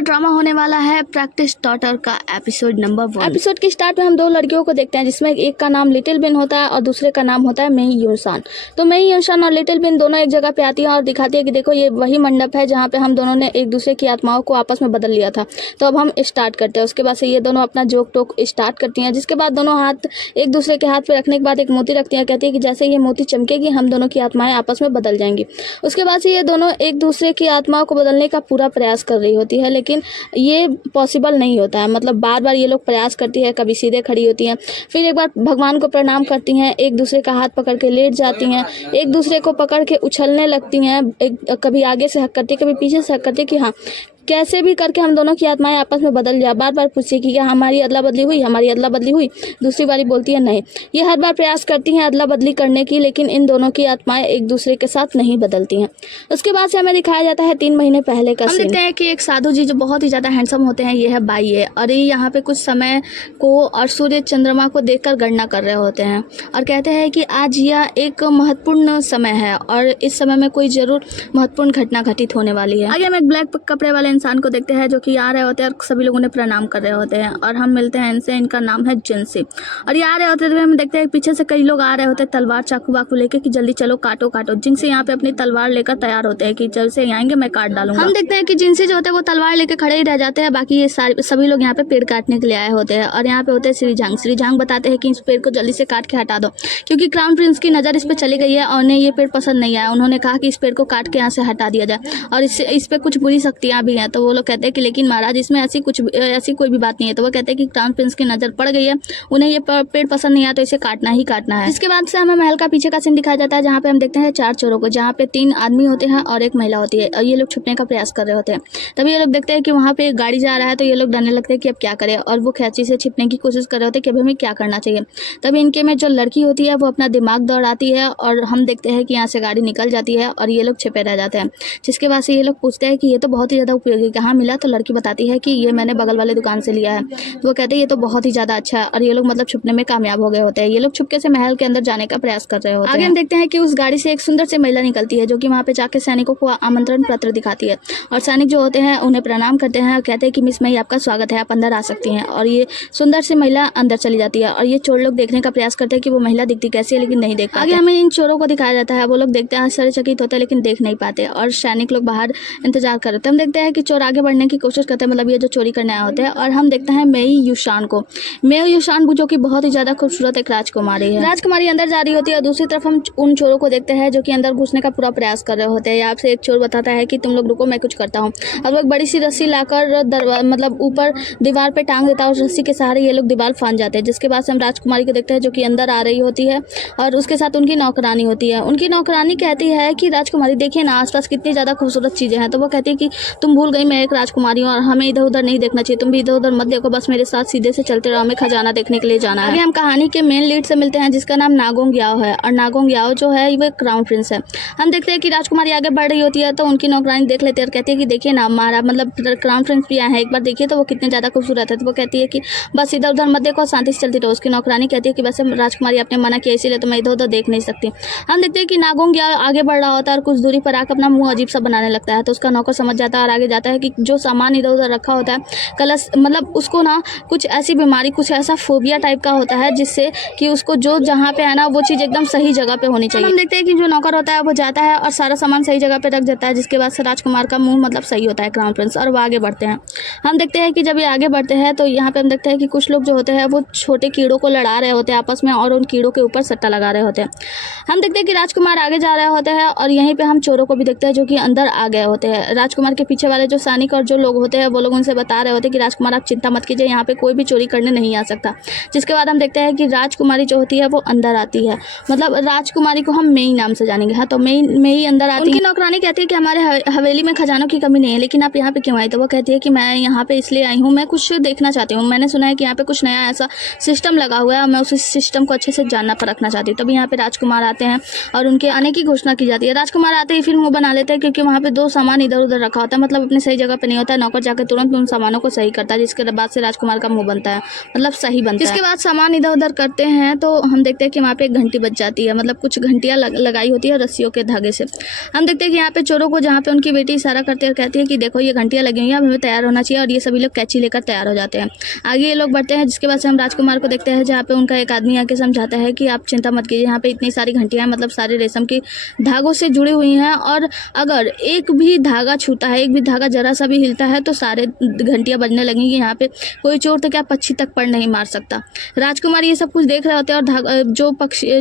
Drama होने वाला है प्रैक्टिस डॉटर का एपिसोड नंबर 1। एपिसोड के स्टार्ट में हम दो लड़कियों को देखते हैं जिसमें एक का नाम लिटिल बिन होता है और दूसरे का नाम होता है मेई यूसान। तो मेई यूसान और लिटिल बिन दोनों एक जगह पे आती हैं और दिखाती है कि देखो ये वही मंडप है जहाँ पे हम दोनों ने एक दूसरे की आत्माओं को आपस में बदल लिया था। तो अब हम स्टार्ट करते हैं। उसके बाद से ये दोनों अपना जोक टोक स्टार्ट करती हैं, जिसके बाद दोनों हाथ एक दूसरे के हाथ पे रखने के बाद एक मोती रखती हैं। कहती है कि जैसे ये मोती चमकेगी हम दोनों की आत्माएं आपस में बदल जाएंगी। उसके बाद से ये दोनों एक दूसरे की आत्माओं को बदलने का पूरा प्रयास कर रही होती है, लेकिन ये पॉसिबल नहीं होता है। मतलब बार बार ये लोग प्रयास करती है, कभी सीधे खड़ी होती हैं, फिर एक बार भगवान को प्रणाम करती हैं, एक दूसरे का हाथ पकड़ के लेट जाती हैं, एक दूसरे को पकड़ के उछलने लगती हैं, कभी आगे से हक करती कभी पीछे से हक करती कि हाँ कैसे भी करके हम दोनों की आत्माएं आपस में बदल जाए। बार बार पूछती कि क्या हमारी अदला बदली हुई, हमारी अदला बदली हुई। दूसरी वाली बोलती है नहीं। ये हर बार प्रयास करती हैं अदला बदली करने की, लेकिन इन दोनों की आत्माएं एक दूसरे के साथ नहीं बदलती हैं। उसके बाद से हमें दिखाया जाता है 3 महीने पहले का हम देखते हैं कि एक साधु जी जो बहुत ही ज़्यादा हैंडसम होते हैं, ये है बाई और ये यहाँ पे कुछ समय को और सूर्य चंद्रमा को देखकर गणना कर रहे होते हैं और कहते हैं कि आज यह एक महत्वपूर्ण समय है और इस समय में कोई ज़रूर महत्वपूर्ण घटना घटित होने वाली है। आगे हम एक ब्लैक कपड़े वाले इंसान को देखते हैं जो कि आ रहे होते हैं और सभी लोग उन्हें प्रणाम कर रहे होते हैं और हम मिलते हैं इनसे। इनका नाम है जिनसी और ये आ रहे होते हैं। हम देखते हैं पीछे से कई लोग आ रहे होते हैं तलवार चाकू वाकू लेके कि जल्दी चलो काटो काटो। जिनसी यहाँ पे अपनी तलवार लेकर तैयार होते हैं कि जल्द से आएंगे मैं काट डालूंगा। हम देखते हैं कि जिनसी जो होते हैं वो तलवार लेकर खड़े ही रह जाते हैं, बाकी ये सभी लोग यहाँ पे पेड़ काटने के लिए आए होते हैं और यहाँ पे होते हैं श्री झांग बताते हैं कि इस पेड़ को जल्दी से काट के हटा दो, क्योंकि क्राउन प्रिंस की नज़र इस पर चली गई है और उन्हें ये पेड़ पसंद नहीं आया। उन्होंने कहा कि इस पेड़ को काट के यहाँ से हटा दिया जाए और इस पे कुछ बुरी शक्तियाँ भी हैं। तो वो लोग कहते हैं कि लेकिन महाराज इसमें ऐसी कोई भी बात नहीं है। तो वो कहते हैं कि क्राउन प्रिंस की नज़र पड़ गई है, उन्हें ये पेड़ पसंद नहीं आया तो इसे काटना ही काटना है। इसके बाद से हमें महल का पीछे का सीन दिखाया जाता है जहाँ पे हम देखते हैं 4 चोरों को, जहाँ पे 3 आदमी होते हैं और 1 महिला होती है और ये लोग छुपने का प्रयास कर रहे होते हैं। तभी ये लोग देखते हैं कि वहाँ पे एक गाड़ी जा रहा है तो ये लोग डरने लगते हैं कि अब क्या करें और वो खैची से छिपने की कोशिश कर रहे होते हैं कि अभी हमें क्या करना चाहिए। तभी इनके में जो लड़की होती है वो अपना दिमाग दौड़ाती है और हम देखते हैं कि यहाँ से गाड़ी निकल जाती है और ये लोग छिपे रह जाते हैं। जिसके बाद से ये लोग पूछते हैं कि ये तो बहुत ही ज़्यादा उपयोगी कहाँ मिला। तो लड़की बताती है कि ये मैंने बगल वाले दुकान से लिया है। तो वो कहते हैं ये तो बहुत ही ज़्यादा अच्छा है और ये लोग मतलब छुपने में कामयाब हो गए होते हैं। ये लोग छुपके से महल के अंदर जाने का प्रयास कर रहे होते हैं। आगे हम देखते हैं कि उस गाड़ी से एक सुंदर सी महिला निकलती है जो कि वहाँ पे जाके सैनिकों को आमंत्रण पत्र दिखाती है और सैनिक जो होते हैं उन्हें प्रणाम करते हैं और कहते हैं कि मिस मई आपका स्वागत है, आप अंदर आ सकती हैं। और ये सुंदर सी महिला अंदर चली जाती है और ये चोर लोग देखने का प्रयास करते हैं कि वो महिला दिखती कैसी है, लेकिन नहीं देख पाते। आगे हमें इन चोरों को दिखाया जाता है, वो लोग देखते हैं आश्चर्यचकित होते हैं लेकिन देख नहीं पाते और सैनिक लोग बाहर इंतजार कर रहे थे। हम देखते हैं कि चोर आगे बढ़ने की कोशिश करते हैं, मतलब ये जो चोरी करने आए होते हैं। और हम देखते हैं मेई यूशान को। मेई यूशान जो कि बहुत ही ज़्यादा खूबसूरत एक राजकुमारी है। राजकुमारी अंदर जा रही होती है और दूसरी तरफ हम उन चोरों को देखते हैं जो कि अंदर घुसने का पूरा प्रयास कर रहे होते हैं। यहाँ से एक चोर बताता है कि तुम लोग रुको मैं कुछ करता हूँ। अब एक बड़ी सी रस्सी लाकर मतलब ऊपर दीवार पे टांग देता है और रस्सी के सहारे ये लोग दीवार फांद जाते हैं। जिसके बाद से हम राजकुमारी को देखते हैं जो कि अंदर आ रही होती है और उसके साथ उनकी नौकरानी होती है। उनकी नौकरानी कहती है कि राजकुमारी देखिए ना आसपास कितनी ज़्यादा खूबसूरत चीज़ें हैं। तो वो कहती है कि तुम भूल गई मैं एक राजकुमारी हूँ और हमें इधर उधर नहीं देखना चाहिए, तुम भी इधर उधर मत देखो, बस मेरे साथ सीधे से चलते रहो, हमें खजाना देखने के लिए जाना है। आगे हम कहानी के मेन लीड से मिलते हैं जिसका नाम नागोंग याओ है और नागोंग याओ जो है वो क्राउन प्रिंस है। हम देखते हैं कि राजकुमारी आगे बढ़ रही होती है तो उनकी नौकरानी देख लेती है और कहती है कि देखिए ना हमारा मतलब क्राउन प्रिंस भी आए हैं, एक बार देखिए तो वो कितने ज़्यादा खूबसूरत है। तो वो कहती है कि बस इधर उधर मत देखो, शांति से चलती रहो। उसकी नौकरानी कहती है कि वैसे राजकुमारी आपने मना किया इसीलिए तो मैं इधर उधर देख नहीं सकती। हम देखते हैं कि नागोंग याओ आगे बढ़ रहा होता है और कुछ दूरी पर आकर अपना मुँह अजीब सा बनाने लगता है। तो उसका नौकर समझ जाता है और आगे जाता है कि जो सामान इधर उधर रखा होता है कलश मतलब उसको ना कुछ ऐसी बीमारी कुछ ऐसा फोबिया टाइप का होता है जिससे कि उसको जो जहाँ पे है ना वो चीज़ एकदम सही जगह पे होनी चाहिए। हम देखते हैं कि जो नौकर होता है वो जाता है और सारा सामान सही जगह पे रख देता है, जिसके बाद से राजकुमार का मुंह मतलब सही होता है क्राउन प्रिंस और वो आगे बढ़ते हैं। हम देखते हैं कि जब ये आगे बढ़ते हैं तो यहाँ पे हम देखते हैं कि कुछ लोग जो होते हैं वो छोटे कीड़ों को लड़ा रहे होते हैं आपस में और उन कीड़ों के ऊपर सट्टा लगा रहे होते हैं। हम देखते हैं कि राजकुमार आगे जा रहे होते हैं और यहीं पर हम चोरों को भी देखते हैं जो कि अंदर आ गए होते हैं। राजकुमार के पीछे वाले जो सैनिक और जो लोग होते हैं वो लोग उनसे बता रहे होते हैं कि राजकुमार आप चिंता मत कीजिए, यहाँ पे कोई भी चोरी करने नहीं आ सकता। जिसके बाद हम देखते हैं कि राजकुमारी जो होती है वो अंदर आती है, मतलब राजकुमारी को हम मेई नाम से जानेंगे। हाँ, तो मेई अंदर आती है। उनकी नौकरानी कहती है कि हमारे हवेली में खजानों की कमी नहीं है, लेकिन आप यहाँ पे क्यों आई? तो वो कहती है कि मैं यहाँ पे इसलिए आई हूँ, मैं कुछ देखना चाहती हूँ। मैंने सुना है कि यहाँ पे कुछ नया ऐसा सिस्टम लगा हुआ है और मैं उस सिस्टम को अच्छे से जानना परखना चाहती हूँ। तभी यहाँ पे राजकुमार आते हैं और उनके आने की घोषणा की जाती है। राजकुमार आते ही फिर मुँह बना लेते हैं क्योंकि वहाँ पे 2 सामान इधर उधर रखा होता है, मतलब अपने अपनी सही जगह पे नहीं होता है, नौकर जाकर तुरंत उन सामानों को सही करता है, जिसके बाद से राजकुमार का मुंह बनता है, मतलब सही बनता है। जिसके बाद सामान इधर उधर करते हैं तो हम देखते हैं कि वहाँ पे एक घंटी बज जाती है, मतलब कुछ घंटियाँ लगाई होती है रस्सियों के धागे से। हम देखते हैं कि यहाँ पे चोरों को, जहाँ पे उनकी बेटी इशारा करती है और कहती है कि देखो ये घंटियाँ लगी हुई हैं, अब हमें तैयार होना चाहिए, और ये सभी लोग कैंची लेकर तैयार हो जाते हैं। आगे ये लोग बढ़ते हैं, जिसके बाद से हम राजकुमार को देखते हैं, जहाँ पे उनका एक आदमी आके समझाता है कि आप चिंता मत कीजिए, यहाँ पे इतनी सारी घंटियाँ हैं, मतलब सारे रेशम की धागों से जुड़ी हुई हैं, और अगर एक भी धागा छूटा है, एक भी धागा जरा सा भी हिलता है तो सारे घंटियाँ बजने लगेंगी। यहाँ पे कोई चोर तो क्या पक्षी तक पर नहीं मार सकता। राजकुमार ये सब कुछ देख रहे होते हैं, और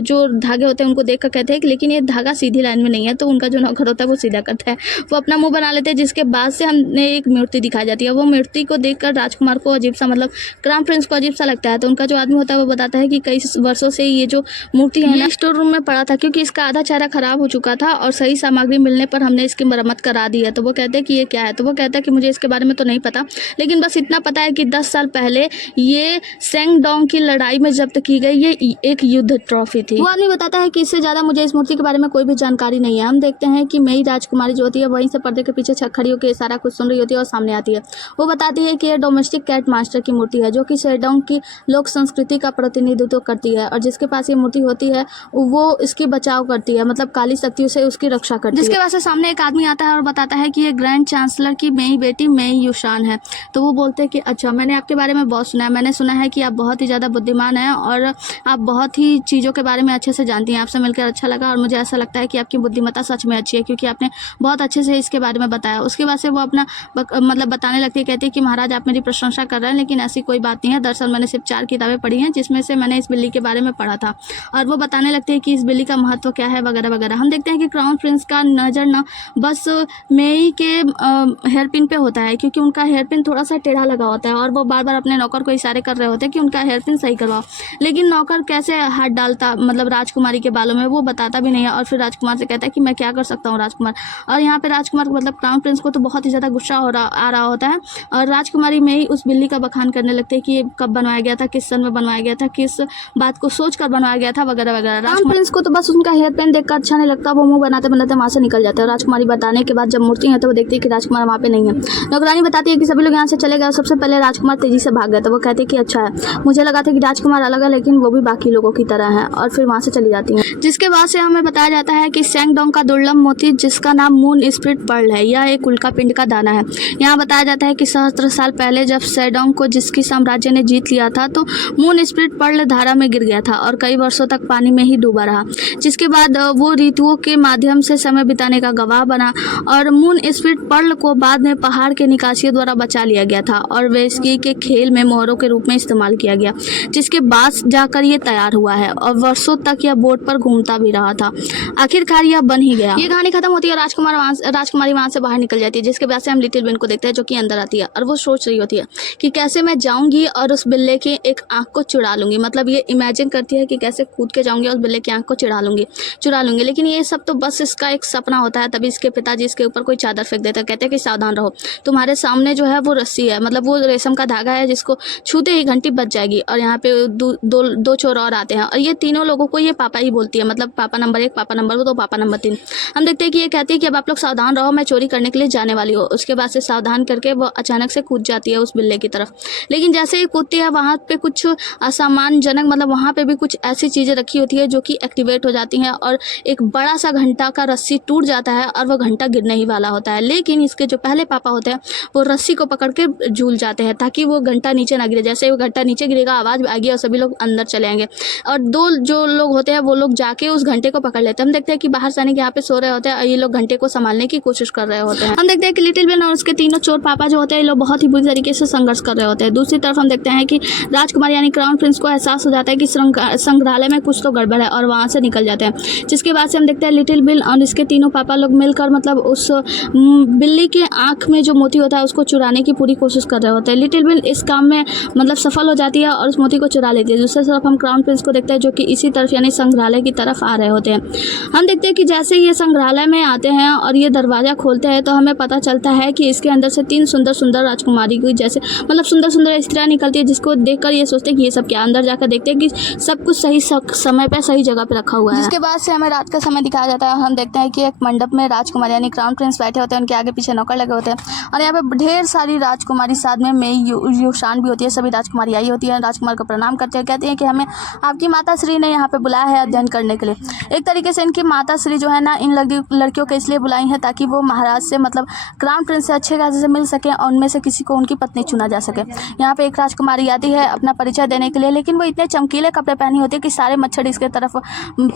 जो धागे होते हैं उनको देख कर कहते हैं कि लेकिन ये धागा सीधी लाइन में नहीं है, तो उनका जो नौकर होता है वो सीधा करता है, वो अपना मुंह बना लेते हैं। जिसके बाद से हमने एक मूर्ति दिखाई जाती है, वो मूर्ति को देखकर राजकुमार को अजीब सा, मतलब क्राउन प्रिंस को अजीब सा लगता है। तो उनका जो आदमी होता है वो बताता है कि कई वर्षों से ये जो मूर्ति है ना स्टोर रूम में पड़ा था, क्योंकि इसका आधा चेहरा खराब हो चुका था और सही सामग्री मिलने पर हमने इसकी मरम्मत करा दी है। तो वो कहते हैं कि ये क्या है, तो वो कहता है कि मुझे इसके बारे में तो नहीं पता, लेकिन बस इतना पता है कि 10 साल पहले ये सेंगडोंग की लड़ाई में जब्त की गई ये एक युद्ध ट्रॉफी थी। वो आदमी बताता है कि इससे ज़्यादा मुझे इस मूर्ति के बारे में कोई भी जानकारी नहीं है। हम देखते हैं कि मेई राजकुमारी जो होती है वहीं से पर्दे के पीछे खड़ी होकर सारा कुछ सुन रही होती है और सामने आती है। वो बताती है कि यह डोमेस्टिक कैट मास्टर की मूर्ति है, जो कि सेडोंग की लोक संस्कृति का प्रतिनिधित्व करती है, और जिसके पास ये मूर्ति होती है वो इसकी बचाव करती है, मतलब काली शक्तियों से उसकी रक्षा करती है। जिसके बाद से सामने एक आदमी आता है और बताता है कि ये ग्रैंड चांसलर की मेई बेटी मेई यूशान है। तो वो बोलते हैं कि अच्छा, मैंने आपके बारे में बहुत सुना है, मैंने सुना है कि आप बहुत ही ज़्यादा बुद्धिमान हैं और आप बहुत ही चीज़ों के बारे में अच्छे से जानती हैं। आपसे मिलकर अच्छा लगा, और मुझे ऐसा लगता है कि आपकी बुद्धिमत्ता सच में अच्छी है, क्योंकि आपने बहुत अच्छे से इसके बारे में बताया। उसके बाद से वो अपना मतलब बताने लगती है, कहती है कि महाराज आप मेरी प्रशंसा कर रहे हैं, लेकिन ऐसी कोई बात नहीं है। दरअसल मैंने सिर्फ 4 किताबें पढ़ी हैं, जिसमें से मैंने इस बिल्ली के बारे में पढ़ा था, और वो बताने लगती है कि इस बिल्ली का महत्व क्या है वगैरह वगैरह। हम देखते हैं कि क्राउन प्रिंस का नज़र न बस मेई के हेयर पिन पे होता है, क्योंकि उनका हेयर पिन थोड़ा सा टेढ़ा लगा होता है, और वो बार बार अपने नौकर को इशारे कर रहे होते हैं कि उनका हेयर पिन सही करवाओ, लेकिन नौकर कैसे हाथ डालता मतलब राजकुमारी के बालों में वो बताता भी नहीं है। और फिर राजकुमार से कहता है कि मैं क्या कर सकता हूँ राजकुमार। और यहाँ पे राजकुमार को मतलब क्राउन प्रिंस को तो बहुत ही ज़्यादा गुस्सा आ रहा होता है, और राजकुमारी मेई उस बिल्ली का बखान करने लगते हैं कि ये कब बनवाया गया था, किस सन में बनवाया गया था, किस बात को सोच कर बनवाया गया था वगैरह वगैरह। क्राउन प्रिंस को तो बस उनका हेयर पिन देखकर अच्छा नहीं लगता, वो मुंह बनाते बनाते वहाँ से निकल जाता है। राजकुमारी बताने के बाद जब मूर्ति है तो वो देखती है कि राजकुमार वहाँ पे नहीं है। नौकरानी बताती है कि सभी लोग यहाँ से चले गए, सबसे पहले राजकुमार तेजी से भाग गया। तो वो कहते हैं कि अच्छा है, मुझे लगा था कि राजकुमार अलग है, लेकिन वो भी बाकी लोगों की तरह है, और फिर वहाँ से चली जाती हैं। जिसके बाद से हमें बताया जाता है कि सेंगडोंग का दुर्लभ मोती, जिसका नाम मून स्प्रिट पर्ल है, यह एक उल्का पिंड का दाना है। यहाँ बताया जाता है कि सहस्त्र साल पहले जब सेडोंग को जिसकी साम्राज्य ने जीत लिया था, तो मून स्प्रिट पर्ल धारा में गिर गया था और कई वर्षों तक पानी में ही डूबा रहा, जिसके बाद वो ऋतुओं के माध्यम से समय बिताने का गवाह बना, और मून स्प्रिट पर्ल को बाद में पहाड़ के निकासियों द्वारा बचा लिया गया था और वेस्की के खेल में मोहरों के रूप में इस्तेमाल किया गया, जिसके बाद जाकर ये तैयार हुआ है, और वर्षों तक यह बोट पर घूमता भी रहा था। आखिरकार यह बन ही गया। ये कहानी खत्म होती है, राजकुमारी वहाँ से बाहर निकल जाती है, जिसके बाद से हम लिटिल बिन को देखते हैं, जो कि अंदर आती है, और वो सोच रही होती है कि कैसे मैं जाऊंगी और उस बिल्ले की एक आंख को चुरा लूंगी। मतलब ये इमेजिन करती है कि कैसे कूद के जाऊंगी और उस बिल्ले की आंख को चुरा लूंगी। लेकिन ये सब तो बस इसका एक सपना होता है। तभी इसके पिताजी इसके ऊपर कोई चादर फेंक देते हैं, कहते हैं कि सावधान रहो, तुम्हारे सामने जो है वो रस्सी है, मतलब वो रेशम का धागा है, जिसको छूते ही घंटी बज जाएगी। और यहाँ पे दो चोर और आते हैं, और ये तीनों लोगों को ये पापा ही बोलती है, मतलब पापा नंबर 1, पापा नंबर 2, पापा नंबर 3। हम देखते हैं कि ये कहती है कि अब आप लोग सावधान रहो, मैं चोरी करने के लिए जाने वाली हूँ। उसके बाद से सावधान करके वो अचानक से कूद जाती है उस बिल्ले की तरफ। लेकिन जैसे ही कूदती है वहाँ पे कुछ असामानजनक, मतलब वहाँ पे भी कुछ ऐसी चीज़ें रखी होती है जो कि एक्टिवेट हो जाती हैं, और एक बड़ा सा घंटा का रस्सी टूट जाता है और वह घंटा गिरने ही वाला होता है। लेकिन इसके जो पहले पापा होते हैं वो रस्सी को पकड़ के झूल जाते हैं, ताकि वो घंटा नीचे ना गिरे। जैसे ही वो घंटा नीचे गिरेगा आवाज़ आएगी और सभी लोग अंदर चले आएंगे, और 2 जो लोग होते हैं वो लोग जाके उस घंटे को पकड़ लेते हैं। हम देखते हैं कि बाहर सैनिक यहाँ पे सो रहे होते हैं, और ये लोग घंटे को संभालने की कोशिश कर रहे होते हैं। हम देखते हैं कि लिटिल बिन और उसके तीनों चोर पापा जो होते हैं, ये लोग बहुत ही बुरी तरीके से संघर्ष कर रहे होते हैं। दूसरी तरफ हम देखते हैं कि राजकुमार यानी क्राउन प्रिंस को एहसास हो जाता है कि संग्रहालय में कुछ तो गड़बड़ है, और वहाँ से निकल जाते हैं। जिसके बाद से हम देखते हैं लिटिल बिन और इसके तीनों पापा लोग मिलकर मतलब उस बिल्ली के आँख में जो मोती होता है उसको चुराने की पूरी कोशिश कर रहे होते हैं। लिटिल बिन इस काम में मतलब सफल हो जाती है और उस मोती को चुरा लेती है। दूसरी तरफ हम क्राउन प्रिंस को देखते हैं, जो कि इसी तरफ यानी संग्रहालय की तरफ आ रहे होते हैं। हम देखते हैं कि जैसे ये संग्रहालय में आते हैं और ये दरवाज़ा खोलते हैं, तो हमें पता चलता है कि इसके अंदर से 3 सुंदर सुंदर राजकुमारी की जैसे मतलब सुंदर सुंदर स्त्रियाँ निकलती है, जिसको देखकर ये सोचते हैं कि ये सब क्या। अंदर जाकर देखते हैं कि सब कुछ सही समय पर सही जगह पर रखा हुआ है। जिसके बाद से हमें रात का समय दिखाया जाता है। हम देखते हैं कि एक मंडप में राजकुमार यानी क्राउन प्रिंस बैठे होते हैं, उनके आगे पीछे नौकर नौकर लगे होते हैं। और यहाँ पे ढेर सारी राजकुमारी साथ में मेई युशान भी होती है। सभी राजकुमारी आई होती है, राजकुमार को प्रणाम करते हैं, कहते हैं कि हमें आपकी माता श्री ने यहाँ पे बुलाया है अध्ययन करने के लिए। एक तरीके से इनकी माता श्री जो है ना इन लड़कियों को इसलिए बुलाई हैं ताकि वो महाराज से मतलब क्राउन प्रिंस से अच्छे खासे से मिल सकें और उनमें से किसी को उनकी पत्नी चुना जा सके। यहाँ पे एक राजकुमारी आती है अपना परिचय देने के लिए, लेकिन वो इतने चमकीले कपड़े पहनी होती है कि सारे मच्छर इसके तरफ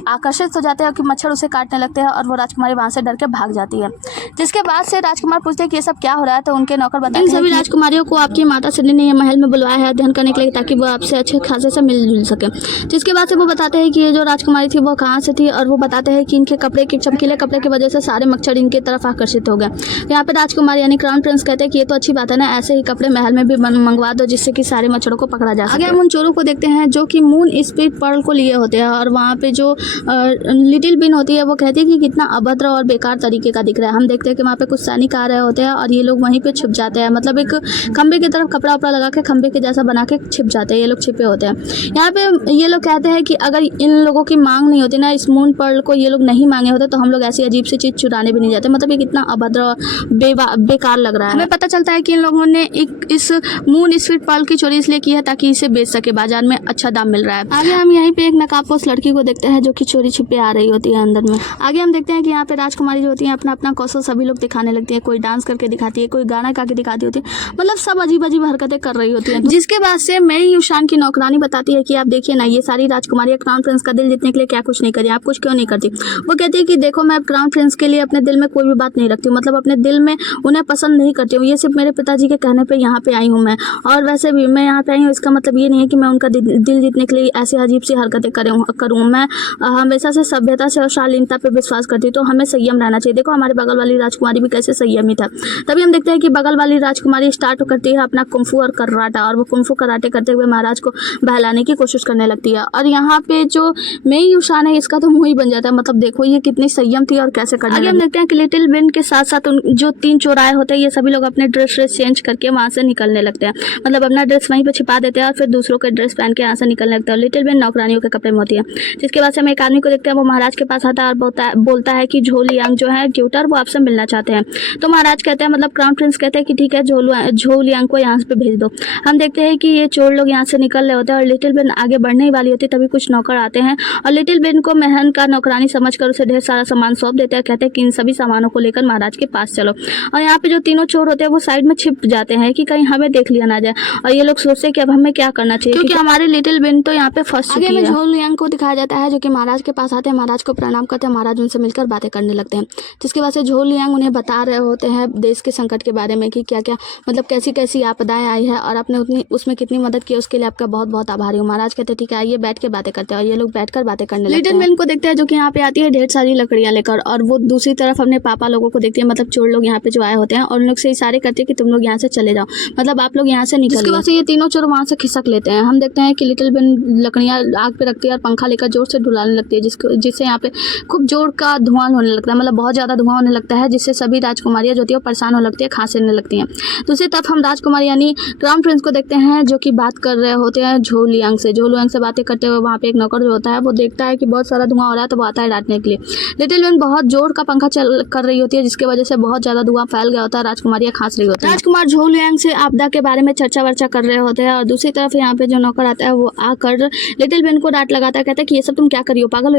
आकर्षित हो जाते हैं कि मच्छर उसे काटने लगते हैं और वो राजकुमारी वहाँ से डर के भाग जाती है। जिसके बाद से राजकुमार पूछते हैं कि ये सब क्या हो रहा है, तो उनके नौकर बताते हैं सभी राजकुमारियों को आपकी माता श्री ने महल में बुलवाया है अध्ययन करने के लिए ताकि वो आपसे अच्छे खासे से मिलजुल सके। जिसके बाद से वो बताते हैं कि ये जो राजकुमारी थी वो कहाँ से थी, और वो बताते हैं कि इनके कपड़े के चमकीले कपड़े की वजह से सारे मच्छर इनकी तरफ आकर्षित हो गए। यहाँ पे राजकुमारी यानी क्राउन प्रिंस कहते हैं कि ये तो अच्छी बात है ना, ऐसे ही कपड़े महल में भी मंगवा दो जिससे कि सारे मच्छरों को पकड़ा जा सके। आगे हम उन चोरों को देखते हैं जो कि मून स्पिरिट पर्ल को लिए होते हैं, और वहाँ पे जो लिटिल बिन होती है वो कहती है कि कितना अभद्र और बेकार तरीके का दिख रहा है। हम देखते हैं कि वहाँ पे कुछ सैनिक आ रहे होते हैं और ये लोग वहीं पे छुप जाते हैं, मतलब एक खंबे की तरफ कपड़ा उपड़ा लगा के खंबे के जैसा बना के छिप जाते हैं, ये लोग छिपे होते हैं। यहाँ पे ये लोग कहते हैं कि अगर इन लोगों की मांग नहीं होती ना, इस मून पर्ल को ये लोग नहीं मांगे होते तो हम लोग ऐसी अजीब सी चीज़ चुराने भी नहीं जाते। मतलब ये कितना अभद्र और बेकार लग रहा है। हमें पता चलता है कि इन लोगों ने इस मून स्पिरिट पर्ल की चोरी इसलिए की है ताकि इसे बेच सके, बाजार में अच्छा दाम मिल रहा है। आगे हम यहीं पे एक नकाबपोश लड़की को देखते हैं जो कि चोरी छुपे आ रही होती है अंदर में। आगे हम देखते हैं कि यहाँ पे राजकुमारी जो होती है अपना अपना कौशल सभी लोग दिखाने लगती है, कोई डांस करके दिखाती है, कोई गाना गा के दिखाती होती है, मतलब सब अजीब अजीब हरकतें कर रही होती है। जिसके बाद से मेई युशान की नौकरानी बताती है कि आप देखिए ना, ये सारी राजकुमारी क्राउन प्रिंस का दिल जीतने के लिए क्या कुछ नहीं करी, आप कुछ क्यों नहीं करती। वो कहती है कि देखो मैं क्राउन प्रिंस के लिए अपने दिल में कोई भी बात नहीं रखती हूँ, मतलब अपने दिल में उन्हें पसंद नहीं करती हूँ, ये सिर्फ मेरे पिताजी के कहने पर यहाँ पे आई हूँ मैं। और वैसे भी मैं यहाँ पे आई हूँ इसका मतलब ये नहीं है कि मैं उनका दिल जीतने के लिए ऐसी अजीब सी हरकतें करूँ। मैं हमेशा से सभ्यता से और शालीनता पे विश्वास करती हूँ, तो हमें संयम रहना चाहिए। देखो हमारे बगल वाली राजकुमारी भी कैसे संयमी था। तभी हम देखते हैं कि बगल वाली राजकुमारी स्टार्ट करती है अपना कुंफू और कराटा, और वो कुंफू कराटे करते हुए महाराज को बहलाने की कोशिश करने लगती है। और यहाँ पे जो मेई युशान है इसका तो मुंह ही बन जाता है, मतलब देखो ये कितनी संयम थी और कैसे करने लगी। हम देखते हैं कि लिटिल बिन के साथ साथ जो 3 चोराए होते हैं ये सभी लोग अपने ड्रेस चेंज करके वहाँ से निकलने लगते हैं, मतलब अपना ड्रेस वहीं पे छिपा देते हैं और फिर दूसरों के ड्रेस पहन के यहाँ से निकलने लगते हैं। लिटिल बिन नौकरानियों के कपड़े में होती है। जिसके बाद से हम एक आदमी को देखते हैं, वो महाराज के पास आता है और बोलता है कि झोलियांग जो है ट्यूटर वो आपसे मिलना चाहते हैं। तो महाराज कहते हैं, मतलब क्राउन प्रिंस कहते हैं कि ठीक है झोलियांग को यहाँ पे भेज दो। हम देखते हैं कि ये चोर लोग यहाँ से निकल रहे होते हैं और लिटिल बिन आगे बढ़ने ही वाली होती है, तभी कुछ नौकर आते हैं और लिटिल बिन को महन का नौकरानी समझकर उसे ढेर सारा सामान सौंप देते हैं। कहते हैं कि इन सभी सामानों को लेकर महाराज के पास चलो। और यहाँ पे जो तीनों चोर होते हैं वो साइड में छिप जाते हैं कि कहीं हमें देख लिया ना जाए, और ये लोग सोचते हैं कि अब हमें क्या करना चाहिए क्योंकि हमारी लिटिल बिन तो यहाँ पे फंस चुकी है। झोलियांग को दिखाया जाता है जो कि महाराज के पास आते हैं, महाराज को प्रणाम करते हैं, महाराज उनसे मिलकर बातें करने लगते हैं। जिसके बाद से झोलियांग उन्हें बता रहे होते हैं देश के संकट के बारे में कि क्या क्या मतलब कैसी कैसी आपदाएं आई है और आपने उसमें कितनी मदद की, उसके लिए आपका बहुत बहुत आभारी हूँ। महाराज कहते हैं ठीक है आइए बैठ के बातें करते हैं, और ये लोग बैठकर बातें करने लगते हैं। लिटिल बिन को देखते हैं जो कि यहाँ पे आती है ढेर सारी लकड़ियाँ लेकर, और वो दूसरी तरफ अपने पापा लोगों को देखती है, मतलब चोर लोग यहाँ पे जो आए होते हैं, और उन लोग से इशारे करते हैं कि तुम लोग यहाँ से चले जाओ, मतलब आप लोग यहाँ से निकल। इसके बाद से ये तीनों चोर वहाँ से खिसक लेते हैं। हम देखते हैं कि लिटिल बिन लकड़ियाँ आग पे रखती है और पंखा लेकर जोर से ढुलाने लगती है, जिससे यहाँ पे खूब जोर का धुआं होने लगता है, मतलब बहुत ज़्यादा धुआं होने लगता है, जिससे सभी राजकुमारियाँ जो होती है वो परेशान होने लगती है, खांसने लगती हैं। दूसरी तरफ हम राजकुमारी यानी क्राउन प्रिंस को देखते हैं जो कि बात कर रहे होते हैं झोलियांग से बातें करते हुए। वहाँ पे एक नौकर जो होता है वो देखता है कि बहुत सारा धुआं हो रहा है, तो वो आता है डांटने के लिए। लिटिल बिन बहुत जोर का पंखा कर रही होती है, जिसकी वजह से बहुत ज़्यादा धुआं फैल गया होता है, राजकुमारियाँ खांस रही होती है। राजकुमार झोलियांग से आपदा के बारे में चर्चा वर्चा कर रहे होते हैं, और दूसरी तरफ यहाँ पे जो नौकर आता है वो आकर लिटिल बिन को डांट लगाता है, कहता है कि ये सब तुम क्या करी हो, पागल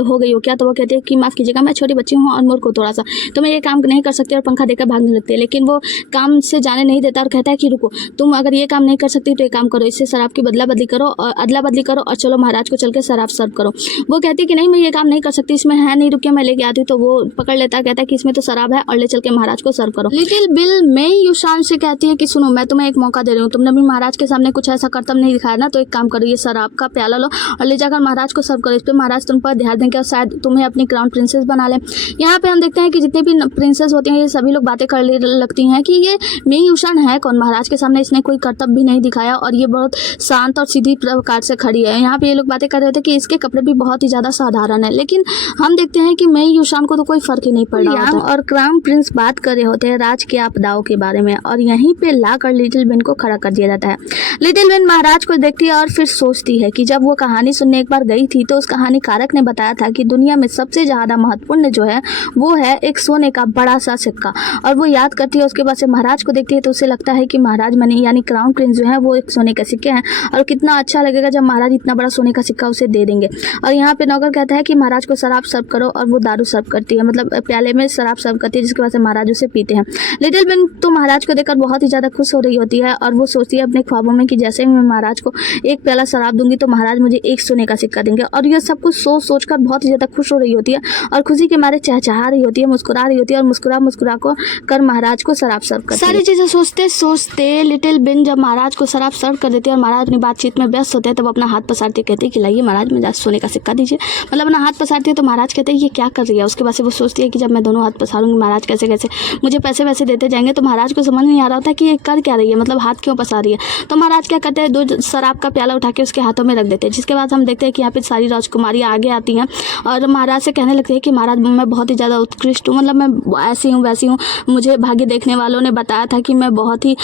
हो गई हो क्या। तो वो कहते हैं कि माफ़ कीजिएगा मैं छोटी बच्ची हूँ और मूर्ख को थोड़ा सा, तो मैं ये काम नहीं कर सकती, और पंखा देकर भागने लगती है। लेकिन वो काम से जाने नहीं देता और कहता है कि रुको, तुम अगर ये काम नहीं कर सकती तो ये काम करो, इससे शराब की अदला बदली करो और चलो महाराज को चल के शराब सर्व करो। वो कहती है कि नहीं मैं ये काम नहीं कर सकती, इसमें है नहीं, रुकिए मैं लेके आती हूँ। तो वो पकड़ लेता है, कहता है कि इसमें तो शराब है और ले चल के महाराज को सर्व करो। लिटिल बिन मेई युशान से कहती है कि सुनो मैं तुम्हें एक मौका दे रही हूँ, तुमने भी महाराज के सामने कुछ ऐसा कर्तव्य नहीं दिखाया ना, तो एक काम करो, ये शराब का प्याला लो और ले जाकर महाराज को सर्व करो, इस पर महाराज तुम पर ध्यान देंगे और शायद तुम्हें अपनी क्राउन प्रिंसेस बना ले। यहाँ पे हम देखते हैं कि जितने भी प्रिंसेस होती हैं ये सभी लोग बातें करने लगती हैं कि ये मेई युशान है कौन, महाराज के सामने इसने कोई कर्तव्य भी नहीं दिखाया और ये बहुत शांत और सीधी प्रकार से खड़ी है। यहाँ पे ये लोग बातें कर रहे थे कि इसके कपड़े भी बहुत ही ज़्यादा साधारण है, लेकिन हम देखते हैं कि मेई युशान को तो कोई फर्क ही नहीं पड़ रहा होता। और क्राउन प्रिंस बात कर रहे होते हैं राज की आपदाओं के बारे में, और यहीं पे लाकर लिटिल बिन को खड़ा कर दिया जाता है। लिटिल बिन महाराज को देखती है और फिर सोचती है कि जब वो कहानी सुनने एक बार गई थी तो उस कहानीकारक ने बताया था कि दुनिया में सबसे ज़्यादा महत्वपूर्ण जो है वो है एक सोने का बड़ा सा टाइप का, और वो याद करती है। उसके बाद से महाराज को देखती है तो उसे लगता है कि महाराज मनी यानी क्राउन प्रिंस जो है वो एक सोने का सिक्के हैं, और कितना अच्छा लगेगा जब महाराज इतना बड़ा सोने का सिक्का उसे दे देंगे। और यहाँ पे नौकर कहता है कि महाराज को शराब सर्व करो, और वो दारू सर्व करती है, मतलब प्याले में शराब सर्व करती है, जिसकी वजह से महाराज उसे पीते हैं। लिटिल बिन तो महाराज को देखकर बहुत ही ज़्यादा खुश हो रही होती है, और वो सोचती है अपने ख्वाबों में कि जैसे ही मैं महाराज को एक प्याला शराब दूंगी तो महाराज मुझे एक सोने का सिक्का देंगे। और ये सब कुछ सोच कर बहुत ही ज़्यादा खुश हो रही होती है, और खुशी के मारे चहचहा रही होती है, मुस्कुरा रही होती है, और मुस्कुरा को कर महाराज को शराब सर्व करती है। सारी चीज़ें सोचते सोचते लिटिल बिन जब महाराज को शराब सर्व कर देती है और महाराज अपनी बातचीत में व्यस्त होते हैं, तब अपना हाथ पसारते कहते हैं कि लाइए महाराज मुझे सोने का सिक्का दीजिए। मतलब अपना हाथ पसारती है तो महाराज कहते हैं ये क्या कर रही है। उसके बाद से वो सोचती है कि जब मैं दोनों हाथ पसारूंगी महाराज कैसे कैसे मुझे पैसे वैसे देते जाएंगे। तो महाराज को समझ नहीं आ रहा था कि ये कर क्या रही है, मतलब हाथ क्यों पसार रही है। तो महाराज क्या करते हैं, दो शराब का प्याला उठा के उसके हाथों में रख देते हैं। जिसके बाद हम देखते हैं कि यहाँ पे सारी राजकुमारियाँ आगे आती हैं और महाराज से कहने लगती है कि महाराज मैं बहुत ही ज़्यादा उत्कृष्ट हूँ, मतलब मैं ऐसी हूँ वैसी हूँ, मुझे भाग्य देखने वालों ने बताया था कि मैं बहुत ही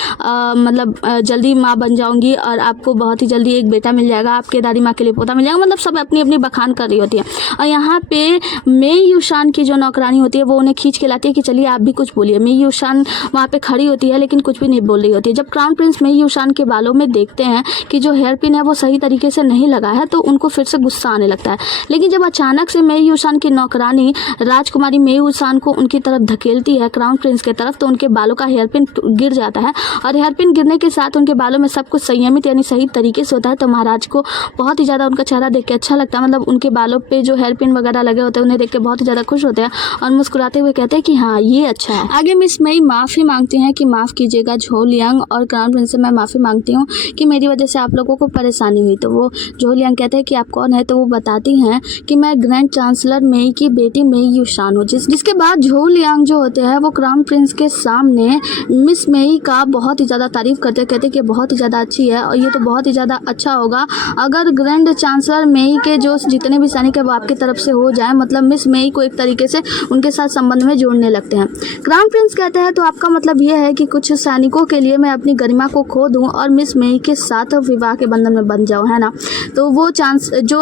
जल्दी माँ बन जाऊँगी और आपको बहुत ही जल्दी एक बेटा मिल जाएगा, आपके दादी माँ के लिए पोता मिल जाएगा। मतलब सब अपनी अपनी बखान कर रही होती है। और यहाँ पे मेई यूशान की जो नौकरानी होती है वो उन्हें खींच के लाती है कि चलिए आप भी कुछ बोलिए। मेई यूशान वहाँ पे खड़ी होती है लेकिन कुछ भी नहीं बोल रही होती है। जब क्राउन प्रिंस मेई यूशान के बालों में देखते हैं कि जो हेयर पिन है वो सही तरीके से नहीं लगा है तो उनको फिर से गुस्सा आने लगता है। लेकिन जब अचानक से मेई यूशान की नौकरानी राजकुमारी मेई यूशान को उनकी तरफ धकेलती है क्राउन प्रिंस की तरफ, तो उनके बालों का हेयर पिन गिर जाता है और हेयर पिन गिरने के साथ उनके बालों में सब कुछ संयमित यानी सही तरीके से होता है। तो महाराज को बहुत ही ज़्यादा उनका चेहरा देख के अच्छा लगता है, मतलब उनके बालों पे जो हेयर पिन वगैरह लगे होते हैं उन्हें देख के बहुत ही ज़्यादा खुश होते हैं और मुस्कुराते हुए कहते हैं कि हाँ ये अच्छा है। आगे मिस मई माफ़ी मांगती हैं कि माफ़ कीजिएगा झोलियांग और क्राउन प्रिंस से मैं माफ़ी मांगती हूँ कि मेरी वजह से आप लोगों को परेशानी हुई। तो वो झोलियांग कहते हैं कि आप कौन है, तो वो बताती हैं कि मैं ग्रैंड चांसलर मेई की बेटी मेई यूशान हूँ। जिसके बाद झोलियांग जो होते हैं वो क्राउन प्रिंस के सामने मिस मई का बहुत ही ज़्यादा तारीफ करते कहते कि बहुत ही ज़्यादा अच्छी है और ये तो बहुत ही ज़्यादा अच्छा होगा अगर ग्रैंड चांसलर मेई के जो जितने भी सैनिक है वो आपकी तरफ से हो जाए, मतलब मिस मई को एक तरीके से उनके साथ संबंध में जोड़ने लगते हैं। क्राउन प्रिंस कहते हैं तो आपका मतलब ये है कि कुछ सैनिकों के लिए मैं अपनी गरिमा को खो दूं और मिस मई के साथ विवाह के बंधन में बन जाऊं, है ना। तो वो चांस जो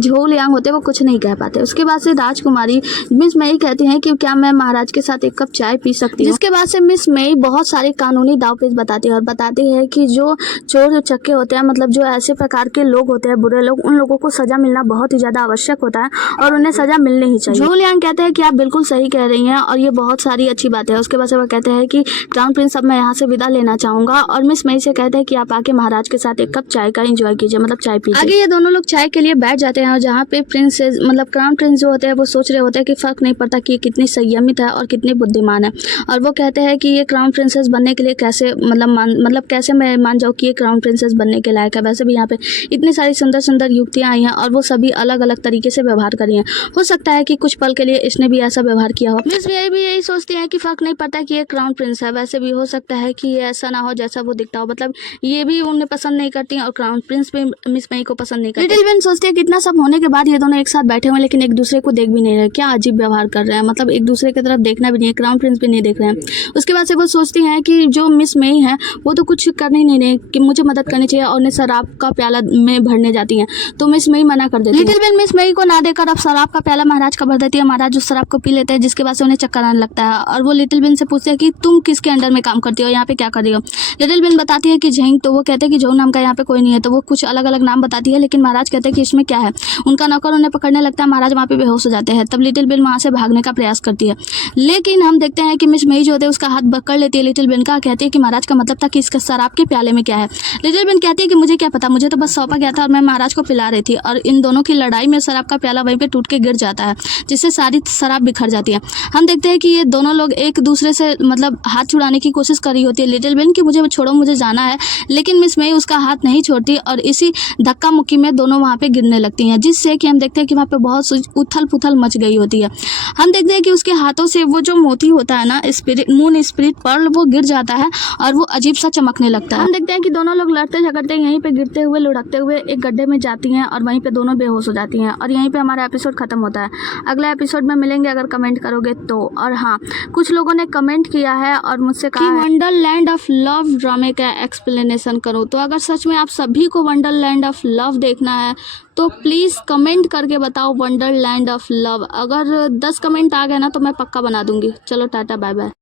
झोलियांग होते हैं वो कुछ नहीं कह पाते। उसके बाद से राजकुमारी मिस मई कहती हैं कि क्या मैं महाराज के साथ एक कप चाय पी सकती हूँ। जिसके बाद से मिस मई बहुत सारे कानूनी दावपेच बताती है और बताती है कि जो चोर चक्के होते हैं, मतलब जो ऐसे प्रकार के लोग होते हैं बुरे लोग, उन लोगों को सजा मिलना बहुत ही ज़्यादा आवश्यक होता है और उन्हें सजा मिलनी ही चाहिए। झोलियांग कहते हैं कि आप बिल्कुल सही कह रही हैं और ये बहुत सारी अच्छी बात है। उसके बाद से वो कहते हैं कि क्राउन प्रिंस अब मैं यहाँ से विदा लेना चाहूँगा और मिस मई से कहते हैं कि आप आके महाराज के साथ एक कप चाय का एंजॉय कीजिए, मतलब चाय पीजिए। आगे ये दोनों लोग चाय के लिए बैठ जाते हैं और जहाँ पे प्रिंसेस मतलब क्राउन प्रिंस जो होते हैं वो सोच रहे होते हैं कि फ़र्क नहीं पड़ता कि ये कितनी संयमित है और कितनी बुद्धिमान है। और वो कहते हैं कि ये क्राउन प्रिंसेस बनने के लिए कैसे मतलब कैसे मैं मान जाऊँ कि ये क्राउन प्रिंसेस बनने के लायक है। वैसे भी यहाँ पे इतनी सारी सुंदर सुंदर युवतियाँ आई हैं और वो सभी अलग अलग तरीके से व्यवहार करी हैं। हो सकता है कि कुछ पल के लिए इसने भी ऐसा व्यवहार किया हो। मिस मई भी यही सोचती हैं कि फ़र्क नहीं पड़ता कि ये क्राउन प्रिंस है। वैसे भी हो सकता है कि ये ऐसा ना हो जैसा वो दिखता हो, मतलब ये भी उन्हें पसंद नहीं करती हैं और क्राउन प्रिंस भी मिस मई को पसंद नहीं करती। लिटिल बिन सोचती है कि इतना सब होने के बाद ये दोनों एक साथ बैठे हुए लेकिन एक दूसरे को देख भी नहीं रहे, क्या अजीब व्यवहार कर रहे हैं, मतलब एक दूसरे की तरफ देखना भी नहीं है, क्राउन प्रिंस भी नहीं देख रहे हैं। उसके बाद से वो सोचती हैं कि जो मिस मई है वो तो कुछ कर नहीं रहे कि मुझे मदद करनी चाहिए और उन्हें शराब का प्याला में भरने जाती हैं, तो मिस मई मना कर देती है। लिटिल बिन मिस मई को ना देकर अब शराब का प्याला महाराज का भर देती है। महाराज उस शराब को पी लेते हैं जिसके बाद से उन्हें चक्कर आने लगता है और वो लिटिल बिन से पूछते हैं कि तुम किसके अंडर में काम करती हो, यहाँ पे क्या कर रही हो। लिटिल बिन बताती है कि झेंग, तो वो कहते हैं कि झोंग नाम का यहाँ पे कोई नहीं है। तो वो कुछ अलग अलग नाम बताती है लेकिन महाराज कहते हैं कि इसमें क्या है। उनका नौकर उन्हें पकड़ने लगता है, महाराज वहाँ पे बेहोश हो जाते हैं। तब लिटिल बिन वहाँ से भागने का प्रयास करती है लेकिन हम देखते हैं कि मिस मई जो होते हैं उसका हाथ पकड़ लेती है लिटिल बिन का, कहती है कि महाराज का मतलब था कि इसका शराब के प्याले में क्या है। लिटिल बिन कहती है कि मुझे क्या पता, मुझे तो बस सौंपा गया था और मैं महाराज को पिला रही थी और इन दोनों की लड़ाई में शराब का प्याला वहीं पे टूट के गिर जाता है जिससे सारी शराब बिखर जाती है। हम देखते हैं कि ये दोनों लोग एक दूसरे से मतलब हाथ छुड़ाने की कोशिश कर रही होती है लिटिल बिन कि मुझे छोड़ो, मुझे जाना है, लेकिन मिस मई उसका हाथ नहीं छोड़ती और इसी धक्का मुक्की में दोनों वहाँ पे गिरने लगती हैं जिससे कि हम देखते हैं कि वहाँ पे बहुत उथल पुथल मच गई होती है। हम देखते हैं कि उसके हाथों से वो जो मोती होता है ना मून स्पिरिट पर्ल वो गिर जाता है और वो अजीब सा चमकने लगता है। हम देखते हैं कि दोनों लोग लड़ते झगड़ते यहीं पे गिरते हुए लुढ़कते हुए एक गड्ढे में जाती हैं और वहीं पे दोनों बेहोश हो जाती हैं और यहीं पे हमारा एपिसोड खत्म होता है। अगले एपिसोड में मिलेंगे अगर कमेंट करोगे तो। और हाँ, कुछ लोगों ने कमेंट किया है और मुझसे कहा कि वंडरलैंड ऑफ लव ड्रामे का एक्सप्लेनेशन करो। तो अगर सच में आप सभी को वंडरलैंड ऑफ लव देखना है तो प्लीज़ कमेंट करके बताओ वंडरलैंड ऑफ लव। अगर 10 कमेंट आ गए ना तो मैं पक्का बना दूंगी। चलो टाटा बाय बाय।